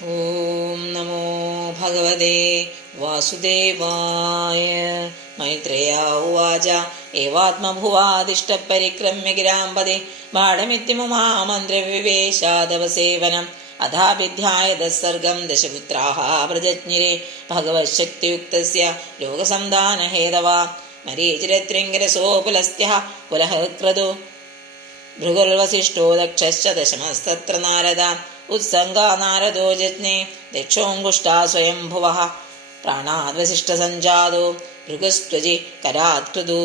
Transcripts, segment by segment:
ഓം നമോ ഭഗവതേ വാസുദേവായ. മൈത്രേയ ഉവാച ഏവാത്മഭുവാദിഷ്ടപരിക്രമ്യ ഗിരാംപദേ ബാഢമിത്യമുമാമന്ത്രവിവേശാദവസേവനം അഥാഭിധ്യായതസ്സർഗം ദശപുത്രാः വ്രജജ്ഞിരേ ഭഗവശക്തിയുക്തസ്യ ലോകസന്ധാനഹേതവാ മരീചിരത്രിങ്കരസോ പുലസ്ത്യഃ പുലഃ ക്രതു ഭൃഗുർവസിഷ്ഠോ ദക്ഷശ്ച ദശമസ്തത്ര നാരദ ഉത്സംഗാ നാരദോ ജജ്ഞേ ദക്ഷോऽങ്കുഷ്ടാ സ്വയംഭുവഃ പ്രാണാദ്വസിഷ്ഠസഞ്ജാതോ ഭൃഗുസ്ത്വജി കരാത്കൃതു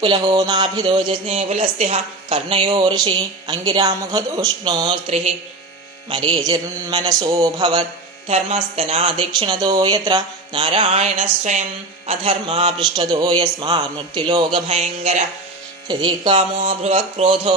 പുലഹോ നാഭിദോ ജജ്ഞേ പുലസ്ത്യഃ കർണയോ ഋഷിഃ അങ്കിരാമുഖദോഷ്ണോ സ്ത്രീഃ മരീചിർമനസോऽഭവത് ധർമ്മസ്തനാ ദക്ഷിണതോ യത്ര നാരായണ സ്വയം അധർമാ പൃഷ്ഠതോ യസ്മാന്മൃത്യുലോകഭയങ്കര ഹൃദി കാമോ ഭ്രുവക്രോധോ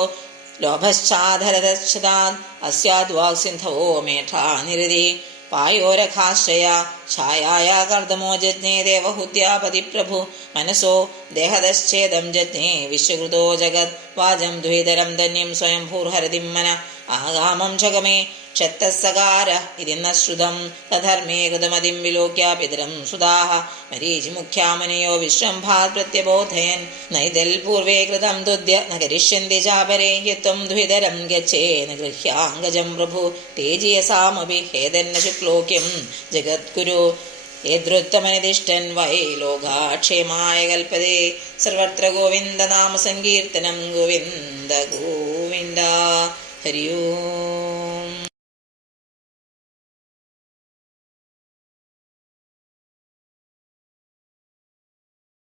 ലോഭശ്ചാധരതശ്ചതാൻ അസ്യാദ്വാക്സിന്ധവോ മേഠാ നിരതി പായോരഖാശ്രയ ഛായായ കർദമോ ജജ്ഞേ ദേവഹുത്യാപതി പ്രഭു മനസോ ദേഹതശ്ചേദം ജജ്ഞേ വിശ്വകൃതോ ജഗത് വാചം ദ്വിതരം ധന്യം സ്വയംഭൂർഹരതിം മന ആഗാമം ജഗമേ ക്ഷത്തസകാര ഇതി ന ശ്രുതം തധർമ്മേ കൃതമതിം വിലോക്യ പിതരം സുതാഃ മരീചിമുഖ്യാമനയോ വിശ്രംഭാത് പ്രത്യബോധയൻ നൈതൽ പൂർവേ കൃതം തുദ്യ ന കരിഷ്യന്തി ചാപരേ യത്വം ദ്വിതരം ഗച്ഛേന ഗൃഹ്യാംഗജം പ്രഭു തേജിയസാമപി ഹേതന്ന ശുക്ലോക്യം ജഗദ്ഗുരു യദ്രുത്തമനിദിഷ്ടൻ വൈ ലോകാക്ഷേമായ കൽപ്പതേ സർവത്ര ഗോവിന്ദനാമ സങ്കീർത്തനം ഗോവിന്ദ ഗോവിന്ദ ഹരി ഓം.